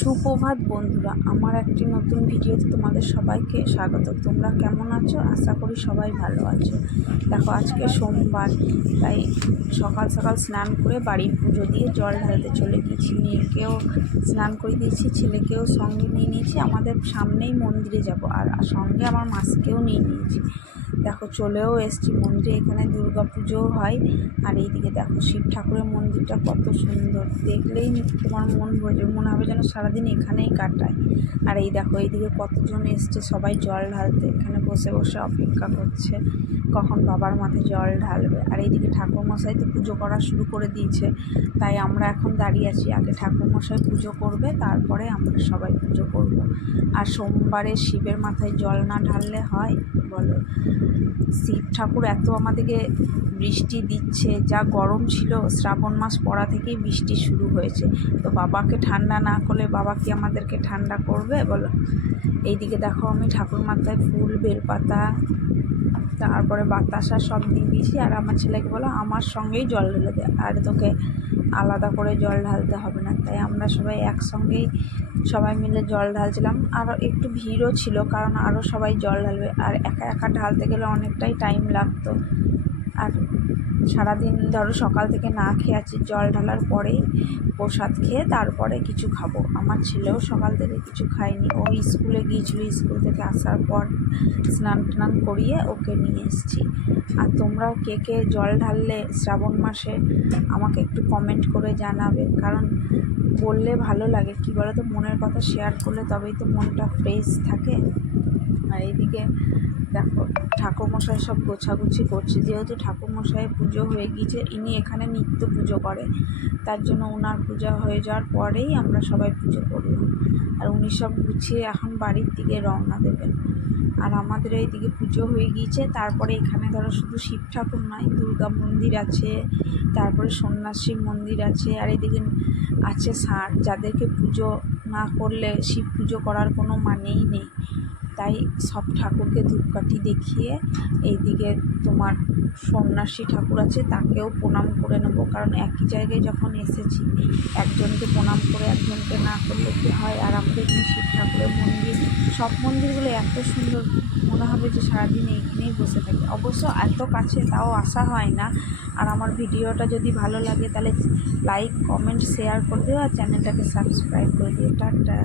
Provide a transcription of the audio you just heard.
সুপ্রভাত বন্ধুরা, আমার একটি নতুন ভিডিওতে তোমাদের সবাইকে স্বাগত। তোমরা কেমন আছো? আশা করি সবাই ভালো আছো। দেখো, আজকে সোমবার, তাই সকাল সকাল স্নান করে বাড়ির পুজো দিয়ে জল ঢালতে চলে গিয়েছি। মেয়েকেও স্নান করে দিয়েছি, ছেলেকেও সঙ্গে নিয়ে নিয়েছি। আমাদের সামনেই মন্দিরে যাব, আর সঙ্গে আমার মাসিকেও নিয়ে নিয়েছি। দেখো, চলেও এসছি মন্দিরে। এখানে দুর্গা পুজোও হয়। আর এইদিকে দেখো, শিব ঠাকুরের মন্দিরটা কত সুন্দর, দেখলেই তোমার মনে হবে যেন সারাদিন এখানেই কাটায়। আর এই দেখো, এইদিকে কতজন এসছে, সবাই জল ঢালতে এখানে বসে বসে অপেক্ষা করছে কখন বাবার মাথায় জল ঢালবে। আর এইদিকে ঠাকুরমশাই তো পুজো করা শুরু করে দিয়েছে, তাই আমরা এখন দাঁড়িয়ে আছি। আগে ঠাকুরমশাই পুজো করবে, তারপরে আমরা সবাই পুজো করব। আর সোমবারে শিবের মাথায় জল না ঢাললে হয় বলো? শিব ঠাকুর এত আমাদেরকে বৃষ্টি দিচ্ছে, যা গরম ছিল, শ্রাবণ মাস পড়া থেকেই বৃষ্টি শুরু হয়েছে। তো বাবাকে ঠান্ডা না করলে বাবা কি আমাদেরকে ঠান্ডা করবে বলো? এইদিকে দেখো, আমি ঠাকুর মাথায় ফুল, বেলপাতা, তারপরে বাতাসা সব দিয়ে দিয়েছি। আর আমার ছেলেকে বলো আমার সঙ্গেই জল ঢেলে দে, আর তোকে আলাদা করে জল ঢালতে হবে না। তাই আমরা সবাই একসঙ্গেই সবাই মিলে জল ঢালছিলাম। আর একটু ভিড়ও ছিল, কারণ আরও সবাই জল ঢালবে, আর একা একা ঢালতে গেলে অনেকটাই টাইম লাগতো। আর সারাদিন ধরো সকাল থেকে না খেয়ে আছি, জল ঢালার পরেই প্রসাদ খেয়ে তারপরে কিছু খাবো। আমার ছেলেও সকাল থেকে কিছু খায়নি, ও স্কুলে গিয়েছিল। স্কুল থেকে আসার পর স্নান টান করিয়ে ওকে নিয়ে এসেছি। আর তোমরাও কে কে জল ঢাললে শ্রাবণ মাসে আমাকে একটু কমেন্ট করে জানাবে, কারণ বললে ভালো লাগে। কি বলো তো, মনের কথা শেয়ার করলে তবেই তো মনটা ফ্রেশ থাকে। আর এইদিকে দেখো, ঠাকুরমশাই সব গোছাগুছি করছে, যেহেতু ঠাকুরমশাইয়ের পুজো হয়ে গিয়েছে। ইনি এখানে নিত্য পুজো করে, তার জন্য ওনার পূজা হয়ে যাওয়ার পরেই আমরা সবাই পুজো করলাম। আর উনি সব গুছিয়ে এখন বাড়ির দিকে রওনা দেবেন। আর আমাদের এইদিকে পুজো হয়ে গিয়েছে। তারপরে এখানে ধরো শুধু শিব ঠাকুর নয়, দুর্গা মন্দির আছে, তারপরে সন্ন্যাসী মন্দির আছে, আর এদিকে আছে ষাঁড়, যাদেরকে পুজো না করলে শিব পুজো করার কোনো মানেই নেই। তাই সব ঠাকুরকে ধূপকাঠি দেখিয়ে এইদিকে তোমার সন্ন্যাসী ঠাকুর আছে, তাকেও প্রণাম করে নেবো। কারণ একই জায়গায় যখন এসেছি, একজনকে প্রণাম করে একজনকে না করলে কি হয়? আর আমাদের এখানে শিব ঠাকুরের মন্দির, সব মন্দিরগুলো এত সুন্দর, মনে হবে যে সারাদিন এইখানেই বসে থাকি। অবশ্য এত কাছে, তাও আসা হয় না। আর আমার ভিডিওটা যদি ভালো লাগে তাহলে লাইক, কমেন্ট, শেয়ার করে দিও, আর চ্যানেলটাকে সাবস্ক্রাইব করে দিও। টাটা।